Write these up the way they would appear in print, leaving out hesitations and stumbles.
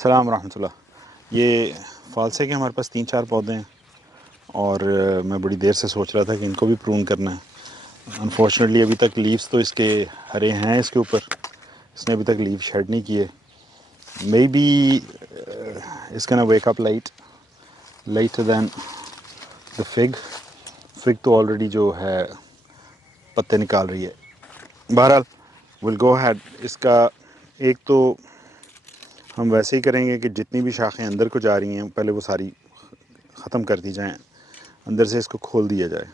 सलाम रहमतुल्लाह। ये फालसे के हमारे पास 3-4 पौधे हैं और मैं बड़ी देर से सोच रहा था कि इनको भी प्रून करना है। अनफॉर्चुनेटली अभी तक लीव्स तो इसके हरे हैं, इसके ऊपर इसने अभी तक लीव शेड नहीं किए। May be it's gonna wake up later than the fig तो ऑलरेडी जो है पत्ते निकाल रही है। बहरहाल विल गो हैड। इसका एक तो हम वैसे ही करेंगे कि जितनी भी शाखें अंदर को जा रही हैं पहले वो सारी ख़त्म कर दी जाएं, अंदर से इसको खोल दिया जाए,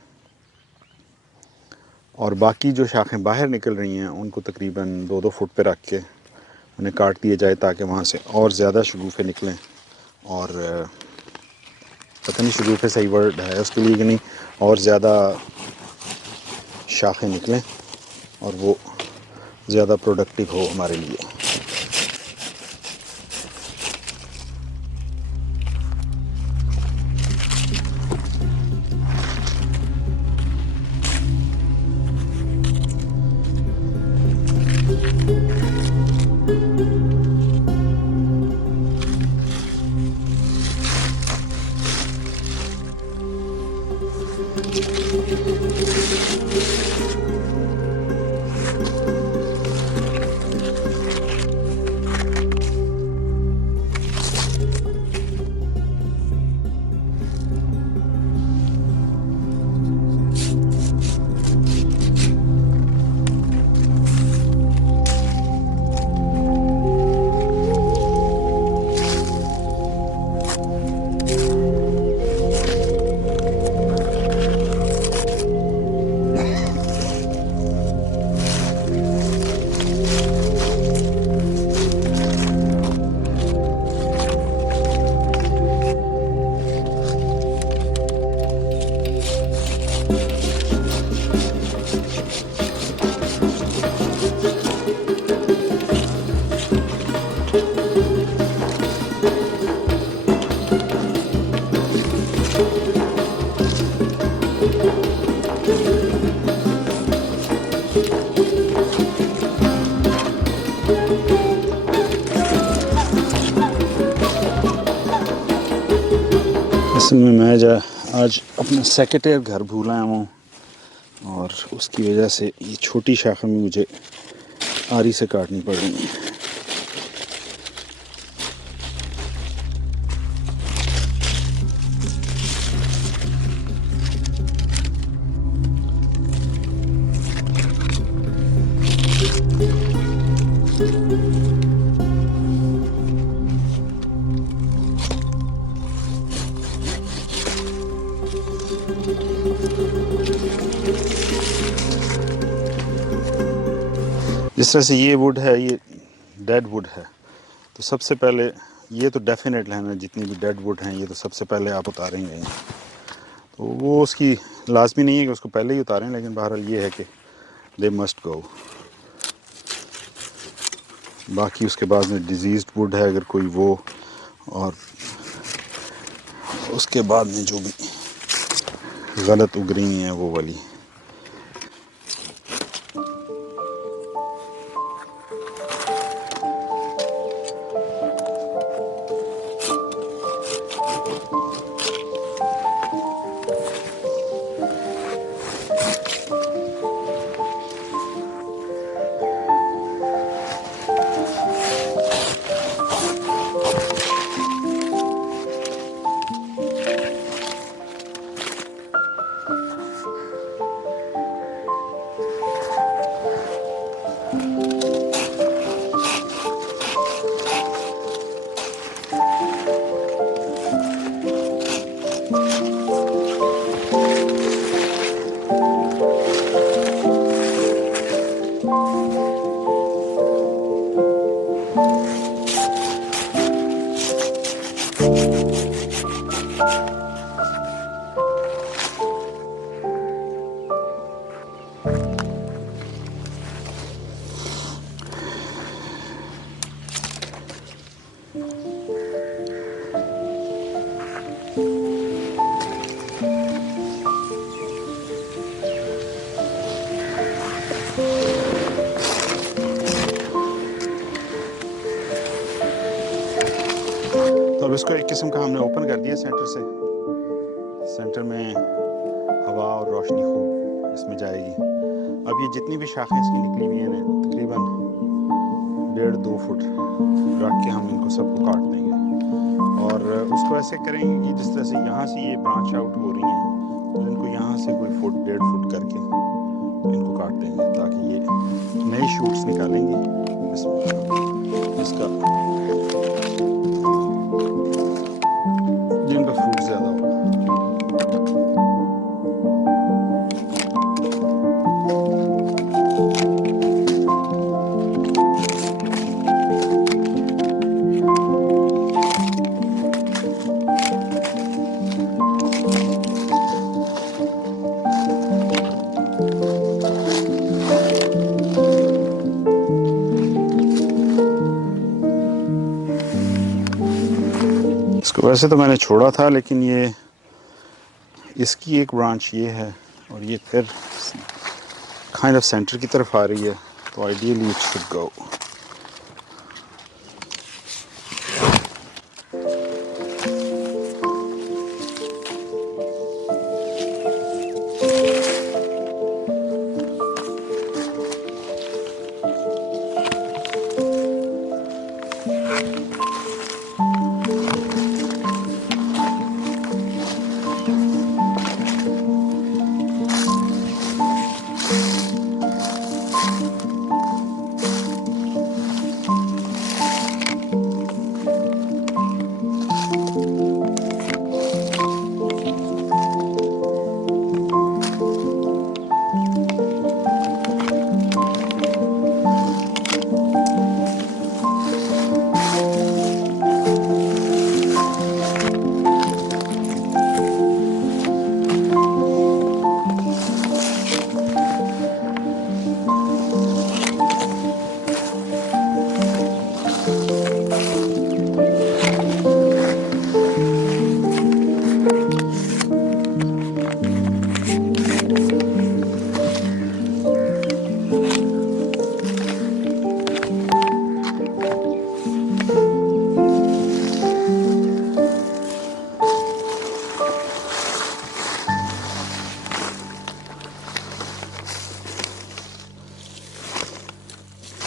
और बाकी जो शाखें बाहर निकल रही हैं उनको तकरीबन 2-2 फुट पे रख के उन्हें काट दिया जाए ताकि वहाँ से और ज़्यादा शगुफ़े निकलें। और पता नहीं शगुफ़े सही वर्ड है उसके लिए कि नहीं, और ज़्यादा शाखें निकलें और वो ज़्यादा प्रोडक्टिव हो हमारे लिए। असल में मैं आज अपना सेक्रेटरी घर भूल आया हूँ और उसकी वजह से ये छोटी शाखा में मुझे आरी से काटनी पड़ रही है। जिस तरह से ये वुड है, ये डेड वुड है, तो सबसे पहले ये तो डेफिनेट है ना, जितनी भी डेड वुड हैं ये तो सबसे पहले आप उतारेंगे। तो वो उसकी लाजमी नहीं है कि उसको पहले ही उतारें, लेकिन बहरहाल ये है कि दे मस्ट गो। बाकी उसके बाद में डिजीज़्ड वुड है अगर कोई वो, और उसके बाद में जो भी गलत उग रही हैं वो वाली। अब इसको एक किस्म का हमने ओपन कर दिया सेंटर से, सेंटर में हवा और रोशनी खूब इसमें जाएगी। अब ये जितनी भी शाखें इसकी निकली हुई हैं तकरीबन 1.5-2 फुट रख के हम इनको सबको काट देंगे और उसको ऐसे करेंगे कि जिस तरह से यहाँ से ये ब्रांच आउट हो रही हैं तो इनको यहाँ से कोई 1.5 फुट करके तो इनको काट देंगे ताकि ये नई शूट्स निकालेंगी इसका जिनका फ्रूट ज़्यादा होगा। इसको वैसे तो मैंने छोड़ा था लेकिन ये इसकी एक ब्रांच ये है और ये फिर काइंड ऑफ सेंटर की तरफ आ रही है तो ideally it should go.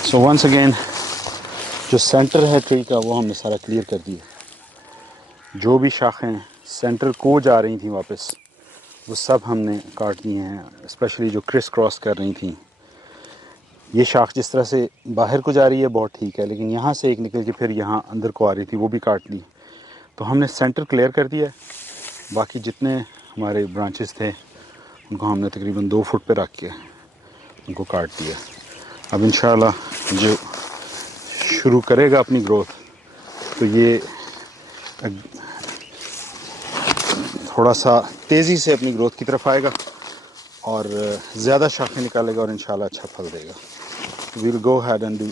So once again जो सेंटर है ट्री का वो हमने सारा क्लियर कर दिया। जो भी शाखें सेंटर को जा रही थी वापस वो सब हमने काट दी हैं, स्पेशली जो क्रिस क्रॉस कर रही थी। ये शाख जिस तरह से बाहर को जा रही है बहुत ठीक है, लेकिन यहाँ से एक निकल के फिर यहाँ अंदर को आ रही थी वो भी काट ली। तो हमने सेंटर क्लियर कर दिया। बाकी जितने हमारे ब्रांचेस थे उनको हमने तकरीबन 2 फुट पे रख के उनको काट दिया। अब इंशाल्लाह जो शुरू करेगा अपनी ग्रोथ तो ये थोड़ा सा तेज़ी से अपनी ग्रोथ की तरफ आएगा और ज़्यादा शाखें निकालेगा और इंशाल्लाह अच्छा फल देगा। We will go ahead and do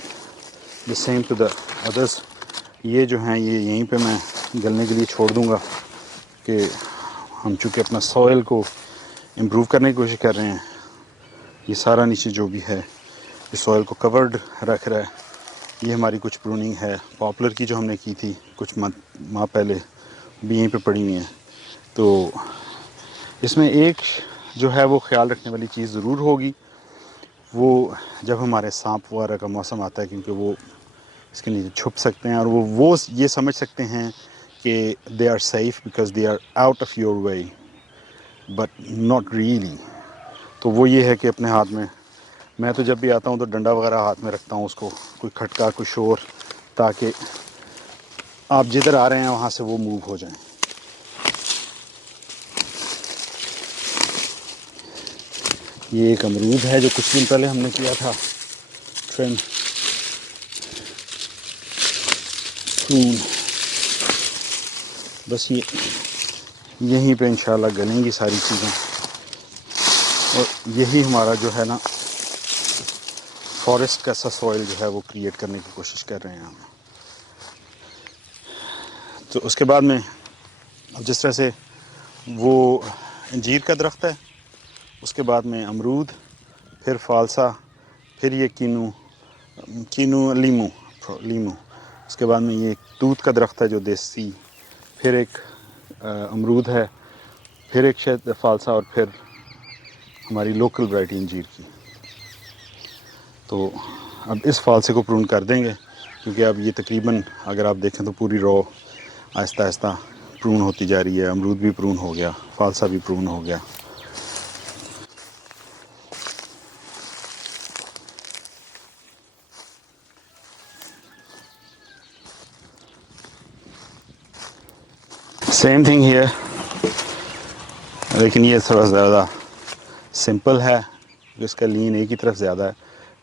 the same to the others. ये जो हैं ये यहीं पे मैं गलने के लिए छोड़ दूँगा कि हम चूँकि अपना सॉइल को इम्प्रूव करने की कोशिश कर रहे हैं। ये सारा नीचे जो भी है ये सॉइल को कवर्ड रख रहा है। ये हमारी कुछ प्रूनिंग है पॉपुलर की जो हमने की थी कुछ माह पहले, भी यहीं पे पड़ी हुई है। तो इसमें एक जो है वो ख्याल रखने वाली चीज़ ज़रूर होगी, वो जब हमारे सांप वगैरह का मौसम आता है, क्योंकि वो इसके नीचे छुप सकते हैं और वो ये समझ सकते हैं कि they are safe because they are out of your way, but not really. तो वो ये है कि अपने हाथ में, मैं तो जब भी आता हूँ तो डंडा वगैरह हाथ में रखता हूँ, उसको कोई खटका कोई शोर, ताकि आप जिधर आ रहे हैं वहाँ से वो मूव हो जाएं। ये एक अमरूद है जो कुछ दिन पहले हमने किया था ट्रिम, प्रून। बस ये यहीं पे इंशाल्लाह गलेंगी सारी चीज़ें और यही हमारा जो है ना फॉरेस्ट कैसा सॉइल जो है वो क्रिएट करने की कोशिश कर रहे हैं हम। तो उसके बाद में अब जिस तरह से वो अंजीर का दरख्त है, उसके बाद में अमरूद, फिर फालसा, फिर ये लीमू, उसके बाद में ये तूत का दरख्त है जो देसी फिर एक अमरूद है, फिर एक शायद फालसा, और फिर हमारी लोकल वैरायटी अंजीर की। तो अब इस फालसे को प्रून कर देंगे, क्योंकि अब ये तकरीबन अगर आप देखें तो पूरी रो आहिस्ता आहिस्ता प्रून होती जा रही है। अमरूद भी प्रून हो गया, फालसा भी प्रून हो गया। सेम थिंग हियर, लेकिन ये थोड़ा ज़्यादा सिंपल है, इसका लीन एक ही तरफ ज़्यादा है,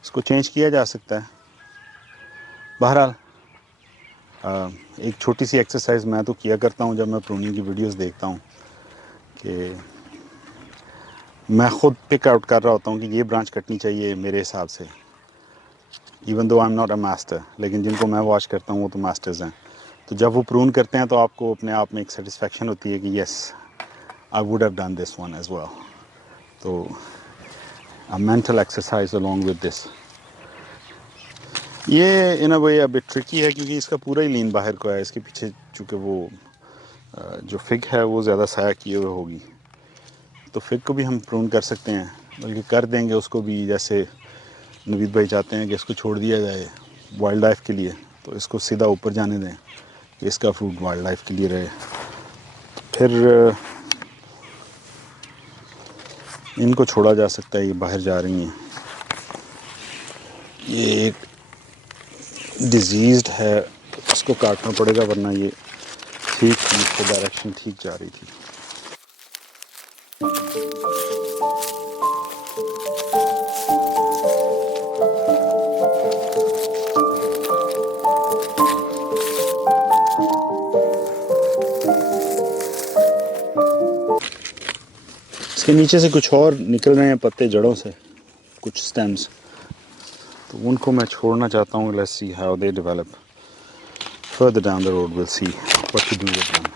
इसको चेंज किया जा सकता है। बहरहाल एक छोटी सी एक्सरसाइज मैं तो किया करता हूँ जब मैं प्रूनिंग की वीडियोस देखता हूँ, कि मैं ख़ुद पिक आउट कर रहा होता हूँ कि ये ब्रांच कटनी चाहिए मेरे हिसाब से, even though I am not a master, लेकिन जिनको मैं वॉच करता हूँ वो तो मास्टर्स हैं। तो जब वो प्रून करते हैं तो आपको अपने आप में एक सेटिस्फेक्शन होती है कि yes I would have done this one as well. तो a mental exercise along with this. ये in a way a bit tricky है, क्योंकि इसका पूरा ही लीन बाहर को है। इसके पीछे चूँकि वो जो फिग है वो ज़्यादा साया किए हुए होगी, तो फिग को भी हम प्रून कर सकते हैं, बल्कि कर देंगे उसको भी। जैसे नवीद भाई चाहते हैं कि इसको छोड़ दिया जाए वाइल्ड लाइफ के लिए, तो इसको सीधा ऊपर जाने दें कि इसका फ्रूट वाइल्ड लाइफ के लिए रहे। फिर इनको छोड़ा जा सकता है, ये बाहर जा रही हैं। ये एक डिजीज़्ड है, इसको काटना पड़ेगा, वरना ये ठीक थी, इसको डायरेक्शन ठीक जा रही थी। इसके नीचे से कुछ और निकल रहे हैं पत्ते जड़ों से, कुछ स्टेम्स, तो उनको मैं छोड़ना चाहता हूँ। Let's see how they develop further down the road, will see what to do with them.